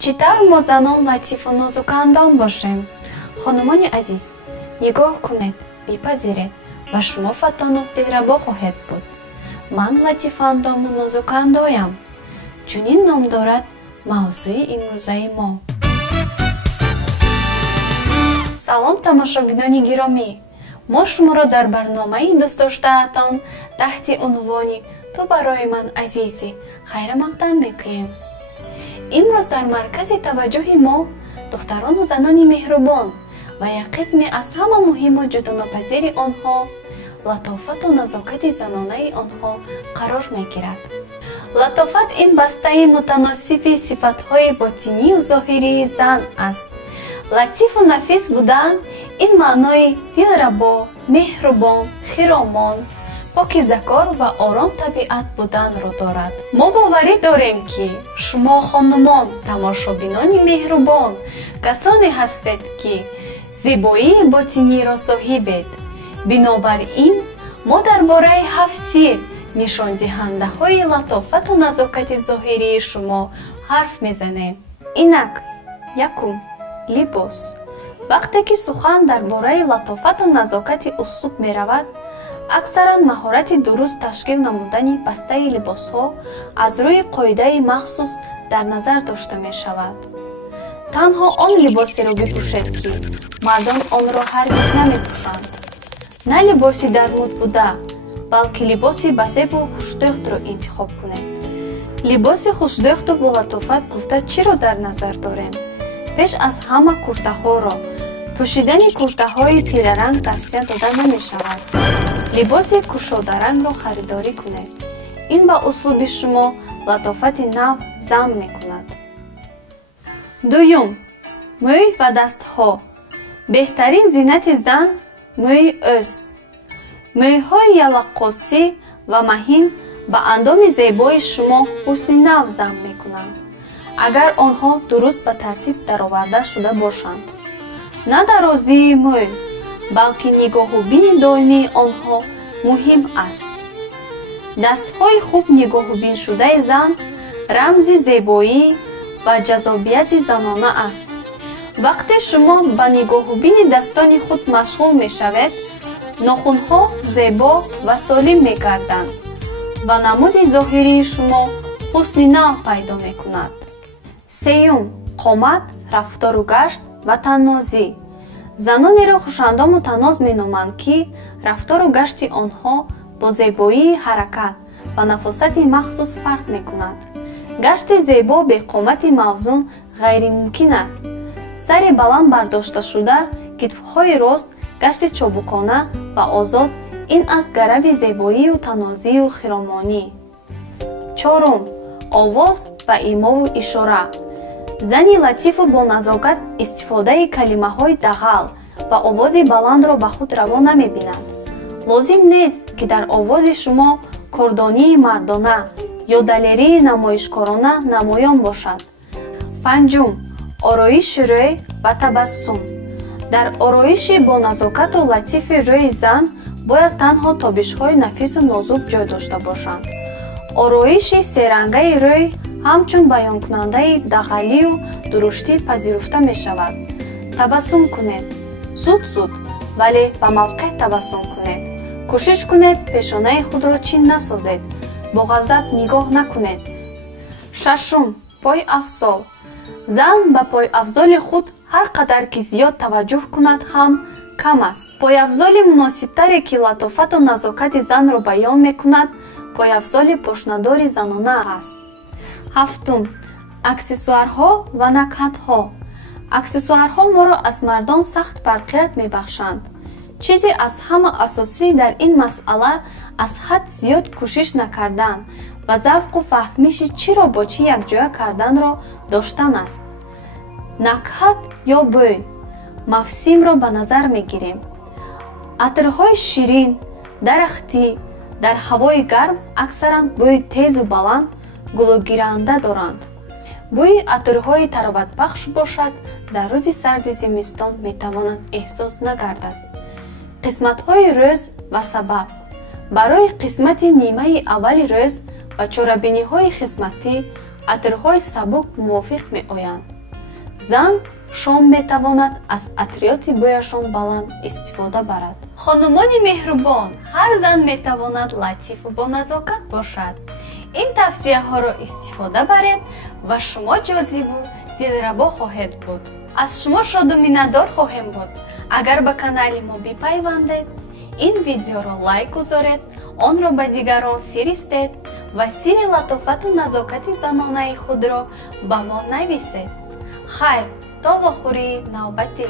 чӣ тавр мо занон латифу нозукандон бошем? хонумони азиз, нигоҳ кунед, бипазиред ва шумо фатону дилрабо хоҳед буд. ман латифандому нозукандоям. чунин ном дорад мавзӯи имрӯзаи мо. салом тамошобинони гиромӣ, мо шуморо дар барномаи дӯстдоштаатон таҳти унвони «Ту барои ман азизӣ» хайрамақдам мекунем. имрӯз дар маркази таваҷҷӯҳи мо духтарону занони меҳрубон ва як қисми аз ҳама муҳиму ҷудонопазири онҳо, латофату назокати занонаи онҳо қарор мегирад. латофат ин бастаи мутаносиби сифатҳои ботинию зоҳирии зан аст. латифу нафис будан ин маънои дилрабо, меҳрубон, хиромон, покизакор ва ором табиат буданро дорад. мо боварӣ дорем ки шумо хонумон, тамошобинони меҳрубон, касоне ҳастед ки зебоии ботиниро соҳибед. бинобар ин мо дар бораи 7 сир нишондиҳандаҳои латофату назокати зоҳирии шумо ҳарф мезанем. инак, якум, либос. вақте ки сухан дар бораи латофату назокати услуб меравад, аксаран маҳорати дуруст ташкил намудани бастаи либосҳо аз рӯи қоидаи махсус дар назар дошта мешавад. танҳо он либосеро бипӯшед ки мардон онро ҳаргиз намепӯшанд. на либоси дармуд буда, балки либоси ба зебу хушдӯхтро интихоб кунед. либоси хушдӯхту бо латофат гуфта чиро дар назар дорем? пеш аз ҳама куртаҳоро, пӯшидани куртаҳои тираранг тавсия дода намешавад. либоси кушодарангро харидорӣ кунед. ин ба услуби шумо латофати нав зам мекунад. дуюм, мӯй ва дастҳо. беҳтарин зинати зан мӯи ӯст. мӯйҳои ялаққосӣ ва маҳин ба андоми зебои шумо ҳусни нав зам мекунанд, агар онҳо дуруст ба тартиб дароварда шуда бошанд. на дарозии мӯй, балки нигоҳубини доимии онҳо муҳим аст. дастҳои хуб нигоҳубиншудаи зан рамзи зебоӣ ва ҷазобияти занона аст. вақте шумо ба нигоҳубинидастони худ машғул мешавед, нохунҳо зебо ва солим мегарданд ва намуди зоҳирии шумо ҳусни нав пайдо мекунад. сеюм, қомат, рафтору гашт ва таннозӣ. занонеро хушандому танноз меноманд ки рафтору гашти онҳо бо зебоии ҳаракат ва нафосати махсус фарқ мекунад. гашти зебо бе қомати мавзун ғайримумкин аст. сари баланд бардошташуда, китфҳои рост, гашти чобукона ва озод ин аст гарави зебоию таннозию хиромонӣ. чорум, овоз ва имову ишора. зани латифу бо назокат истифодаи калимаҳои дағал ва овози баландро ба худ раво намебинад. лозим нест ки дар овози шумо кордонии мардона ё далерии намоишкорона намоён бошад. панҷум, ороиши рӯй ва табассум. дар ороиши бо назокату латифи рӯи зан бояд танҳо тобишҳои нафису нозук ҷой дошта бошанд. ороиши серангаи рӯй ҳамчун баёнкунандаи дағалию дуруштӣ пазируфта мешавад. табассум кунед. зуд, вале ба мавқеъ табассум кунед. кӯшиш кунед пешонаи худро чин насозед. бо ғазаб нигоҳ накунед. шашум, пойафзол. зан ба пойафзоли худ ҳар қадар ки зиёд таваҷҷӯҳ кунад ҳам кам аст. пойафзоли муносибтаре ки латофату назокати занро баён мекунад, пойафзоли пошнадори занона аст. ҳафтум, аксессуарҳо ва накҳатҳо. аксессуарҳо моро аз мардон сахт фарқият мебахшанд. чизе аз ҳама асосӣ дар ин масъала аз ҳад зиёд кӯшиш накардан ва завқу фаҳмиши чиро бо чӣ якҷоя карданро доштан аст. накҳат ё бӯй мавсимро ба назар мегирем. атрҳои ширин, дарахтӣ дар ҳавои гарм аксаран бӯи тезу баланд гулӯгиранда доранд. бӯи атрҳои тароватбахш бошад, дар рӯзи сарди зимистон метавонад эҳсос нагардад. қисматҳои рӯз ва сабаб. барои қисмати нимаи аввали рӯз ва чорабиниҳои хизматӣ атрҳои сабук мувофиқ меоянд. Зан шом метавонад аз атрёти бӯяшон баланд истифода барад. хонумони меҳрубон, ҳар зан метавонад латифу боназокат бошад. ин тавсияҳоро истифода баред ва шумо ҷозибу дилрабо хоҳед буд. аз шумо шоду миннатдор хоҳем буд. агар ба канали мо бипайвандед, ин видеоро лайк гузоред, онро ба дигарон фиристед ва сирри латофату назокати занонаи худро ба мо нависед. хайр, то вохӯрии навбатӣ.